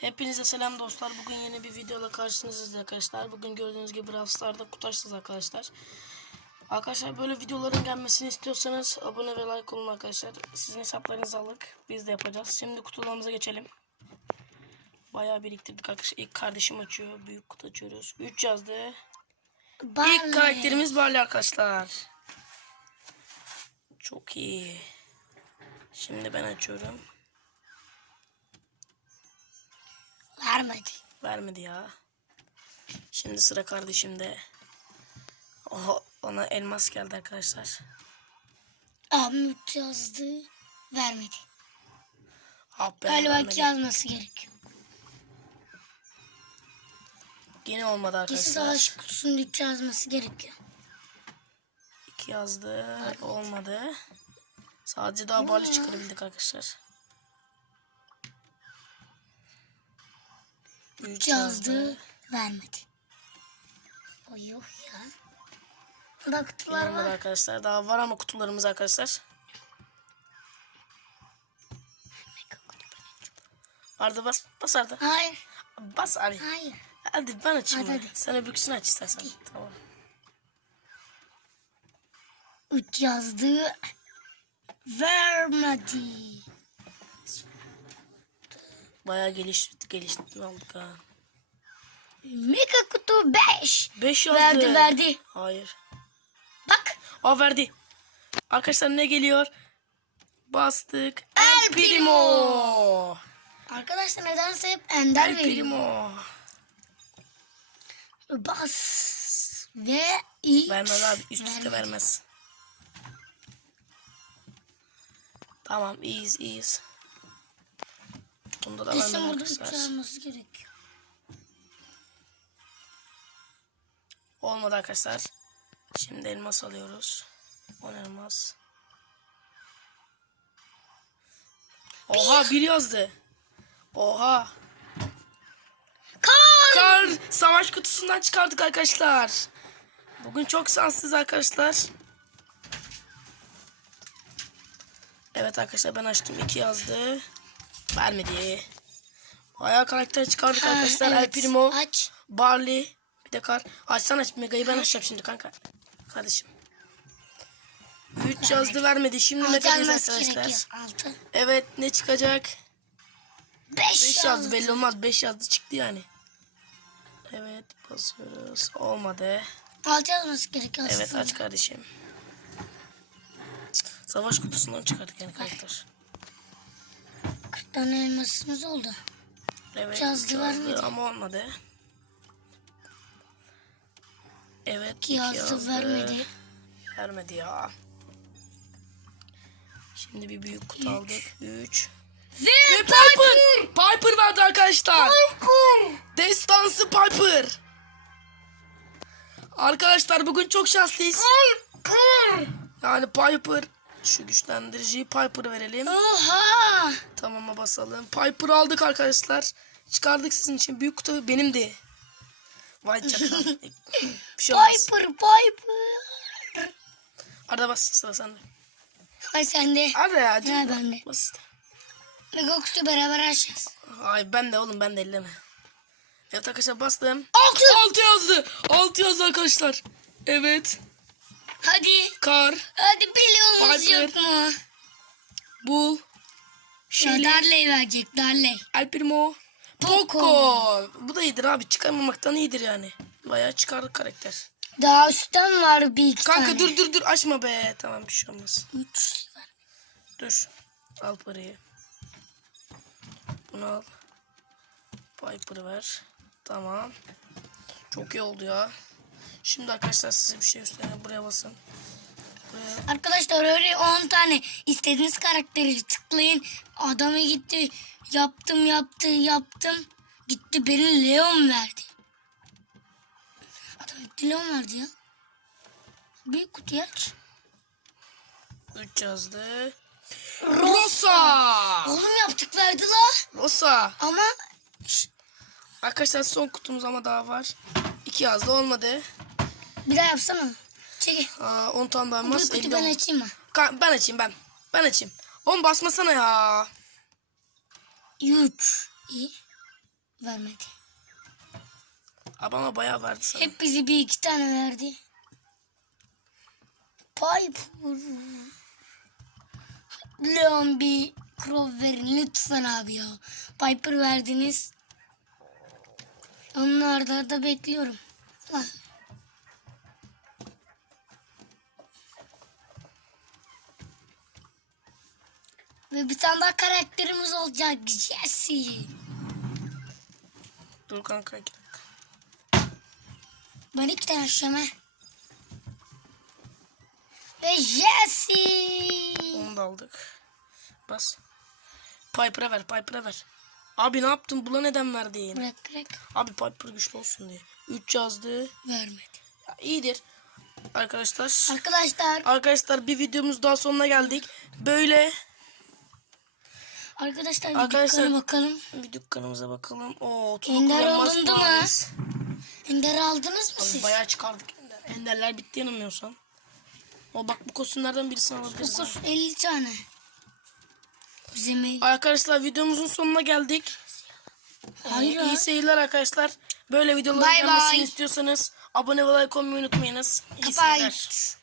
Hepinize selam dostlar. Bugün yeni bir videoyla karşınızdayız arkadaşlar. Bugün gördüğünüz gibi kutu açacağız arkadaşlar. Arkadaşlar böyle videoların gelmesini istiyorsanız abone ve like olun arkadaşlar. Sizin hesaplarınızı aldık. Biz de yapacağız. Şimdi kutularımıza geçelim. Bayağı biriktirdik arkadaşlar. İlk kardeşim açıyor. Büyük kutu açıyoruz. 3 yazdı. İlk karakterimiz Barley arkadaşlar. Çok iyi. Şimdi ben açıyorum. Vermedi. Vermedi ya. Şimdi sıra kardeşimde. Oha, ona elmas geldi arkadaşlar. Ahmet yazdı. Vermedi. Ah be, Galiba vermedi. iki yazması gerekiyor. Yine olmadı Kesin arkadaşlar. savaş kutusunun iki yazması gerekiyor. İki yazdı. Olmadı. Sadece daha barley çıkarabildik arkadaşlar. Üç Üç yazdı. Vermedi. O yok ya. Yine kutular olmadı var. arkadaşlar. Daha var ama kutularımız arkadaşlar. Arda bas. Bas Arda. Hayır. Bas Ali. Hayır. Hadi ben açayım. Hadi, hadi. Sen öbürküsünü aç istersen. Tamam. Üç yazdı. Vermedi. Bayağı geliştirdik geliştirdik aldık ha. Mega kutu 5. 5 yazdı. Verdi verdi. Hayır. Bak. Aa verdi. Arkadaşlar ne geliyor? Bastık. El El Primo. Arkadaşlar nedense hep ender El veriyor. Primo. Bas. Ve ilk. Vermez abi üst üste vermez. Tamam iyiyiz iyiyiz. Bunda da Kesin burada gerekiyor. Olmadı arkadaşlar. Şimdi elmas alıyoruz. 10 elmas. Oha bir yazdı. Oha. Kar. Kar savaş kutusundan çıkardık arkadaşlar. Bugün çok şanslıyız arkadaşlar. Evet arkadaşlar ben açtım. 2 yazdı. Vermedi. Bayağı karakter çıkardık Ha, arkadaşlar. El evet. Primo, Aç. Barley, bir de kar. Açsan aç Mega'yı ben açacağım şimdi kanka. Kardeşim. 3 yazdı vermedi. Şimdi Mega'dayız yazması arkadaşlar. Altı. Evet ne çıkacak? Beş, 5 yazdı. yazdı belli olmaz. 5 yazdı çıktı yani. Evet basıyoruz. Olmadı. Altı yazması gerekiyor Evet aç kardeşim. Savaş kutusundan çıkardık yani karakter. 40 tane elmasımız oldu. Evet üç yazdı vermedi. ama olmadı. Evet İki yazdı, vermedi. Vermedi ya. Şimdi bir büyük kutu aldık. 3. Ve Ve Piper! Piper verdi arkadaşlar. Piper. Destansı Piper. Arkadaşlar bugün çok şanslıyız. Piper. Yani Piper şu güçlendiriciyi Piper verelim. Oha. Tamama basalım. Piper aldık arkadaşlar. Çıkardık sizin için. Büyük kutu benim de. Vay çakal. Bir şey olmaz. Piper. Piper. Arada bas sıra sende. Hay sende. Arada ya. Ha bende. Bas. Mega kutu beraber açacağız. Ay ben de oğlum ben de elleme. Evet arkadaşlar bastım. Altı. 6 yazdı. 6 yazdı arkadaşlar. Evet. Hadi. Kar. Hadi milyonumuz Piper. yok mu? Bul. Shelly. Darley verecek Darley. El Primo. Poco. Poco. Bu da iyidir abi. Çıkarmamaktan iyidir yani. Bayağı çıkardık karakter. Daha üstten var bir iki Kanka tane. dur dur dur açma be. Tamam bir şey olmaz. Üç var. Dur. Al parayı. Bunu al. Piper'ı ver. Tamam. Çok iyi oldu ya. Şimdi arkadaşlar size bir şey göstereyim. Buraya basın. Arkadaşlar öyle 10 tane istediğiniz karakteri tıklayın. Adamı gitti. Yaptım yaptı yaptım. Gitti beni Leon verdi. Adam gitti Leon verdi ya. Bir kutuyu aç. 3 yazdı. Rosa. Oğlum yaptık verdi la. Rosa. Ama Arkadaşlar son kutumuz ama daha var. 2 yazdı olmadı. bir daha yapsana. Çekil. Aa, 10 tane daha Bu kutu 50 ben açayım mı? Ka- Ben açayım ben. Ben açayım. Oğlum basmasana ya. 3. İyi. Vermedi. Abi ama bayağı verdi sana. Hep bizi bir iki tane verdi. Piper. Leon bir Crow verin lütfen abi ya. Piper verdiniz. Onlarda da bekliyorum. Ah. Ve bir tane daha karakterimiz olacak. Jesse. Dur kanka iki dakika. Ben iki tane şeme. Ve Jesse. Onu da aldık. Bas. Piper'a ver, Piper'a ver. Abi ne yaptın? Buna neden verdin? Bırak bırak. Abi Piper güçlü olsun diye. 3 yazdı. Vermedi. Ya, iyidir. Arkadaşlar. Arkadaşlar. Arkadaşlar bir videomuz daha sonuna geldik. Böyle Arkadaşlar Arkadaşlar- dükkana bakalım. bir dükkanımıza bakalım. Oo, Ender alındı mı? Ender aldınız mı Abi siz? bayağı çıkardık Ender. Enderler bitti yanılmıyorsam. O bak bu kostümlerden birisini alabiliriz. 9 50 tane. Bize mi? Arkadaşlar videomuzun sonuna geldik. Hayır. İyi seyirler arkadaşlar. Böyle videoların gelmesini istiyorsanız abone ve like olmayı unutmayınız. İyi seyirler. Kapat.